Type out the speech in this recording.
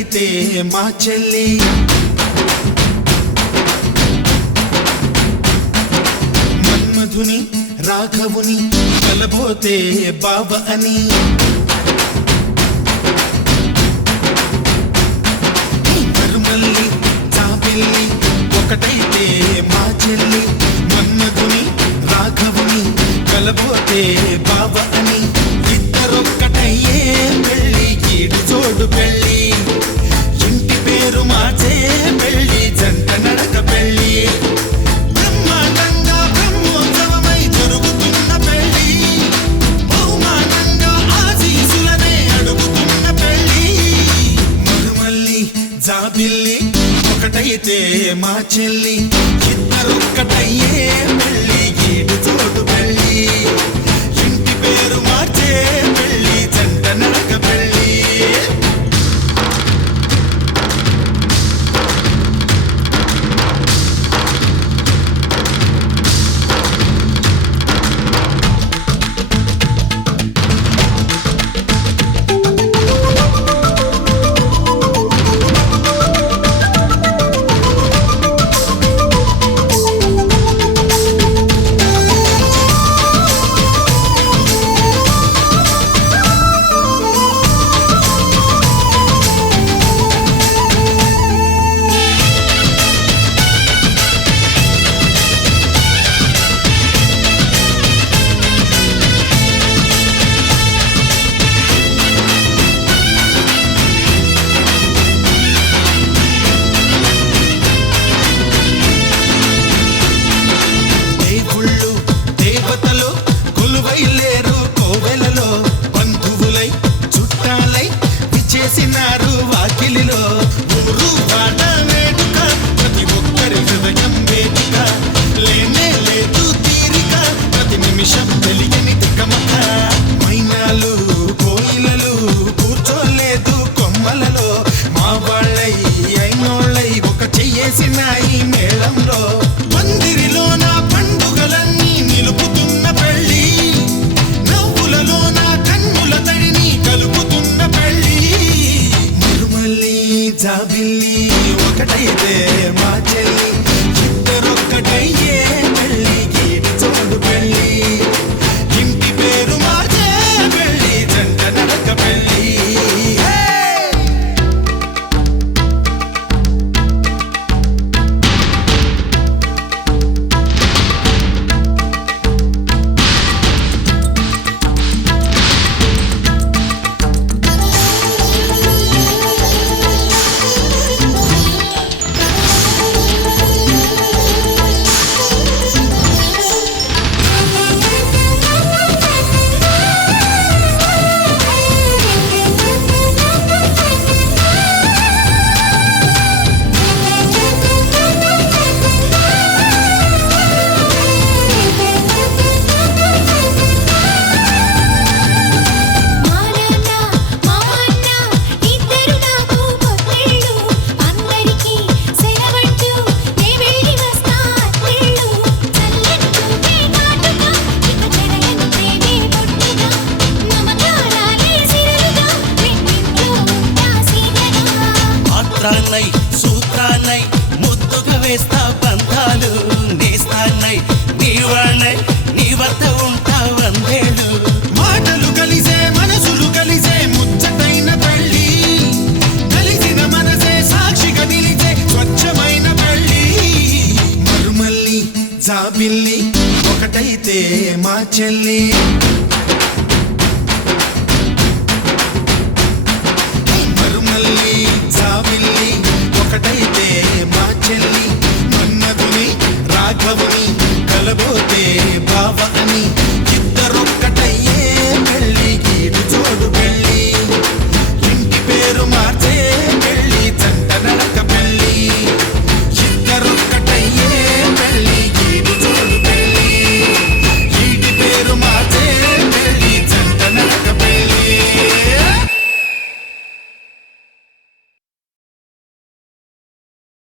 ఒకటైతే మా చెల్లి మన్మధుని రాఘవుని కలబోతే బావ అని మరుమల్లి జాబిల్లి ఒకటైతే మా చెల్లి మన్మధుని రాఘవుని కలబోతే బావ అని ఇద్దరొక్కటయ్యే పెళ్ళి ఈడు జోడు పెళ్ళి ఇంటి పేరు మార్చే పెళ్ళి జంట నడక పెళ్ళి బ్రహ్మాండంగా బ్రహ్మోత్సవమై జరుగుతున్న పెళ్ళి బహుమానంగా ఆశీసులనే అడుగుతున్న పెళ్ళి మరుమల్లి జాబిల్లి ఒకటైతే మా చెల్లి ఇద్దరొక్కటయ్యే పెళ్ళి ఈడు జోడు పెళ్ళి ఇంటి పేరు మార్చే పెళ్ళి జంట నడక పెళ్ళి చేసినారు వాకిలిలో ఊరు వాడ వేడుక ప్రతి ఒక్కరి హృదయం వేదిక లేనే లేదు తీరిక ప్రతి నిమిషం తెలియని తికమక మైనాలు కోయిలలు కూర్చోలేదు కొమ్మలలో మా వాళ్ళై అయినోళ్ళై ఒక చెయ్యేసినాయి మేళంలో మందిరిలో నా పండుగలన్నీ నిలుపుతున్న పెళ్ళి నవ్వులలో నా కన్నుల తడిని కలుపుతున్న పెళ్ళి జాబిల్లి ఒకటైతే మా చెల్లి ఇద్దరొక్కటయ్యే పెళ్ళి గీడి చోడు పెళ్ళి ఇంటి పేరు మార్చే పెళ్ళి జంట నడక పెళ్ళి సూత్రాన్నై ముద్దుగా వేస్తా బంధాలు నేస్తాన్నై నీ వాళ్ళై నీ వద్ద ఉంటా వందేళ్ళు మాటలు కలిసే మనసులు కలిసే ముచ్చటైన పెళ్ళి కలిసిన మనసే సాక్షిగా నిలిచే స్వచ్ఛమైన పెళ్ళి మరుమల్లి జాబిల్లి ఒకటైతే మా చెల్లి మరుమల్లి జాబిల్లి ఒకటైతే మా చెల్లి మన్మధుని రాఘవుని కలబోతే బావ అని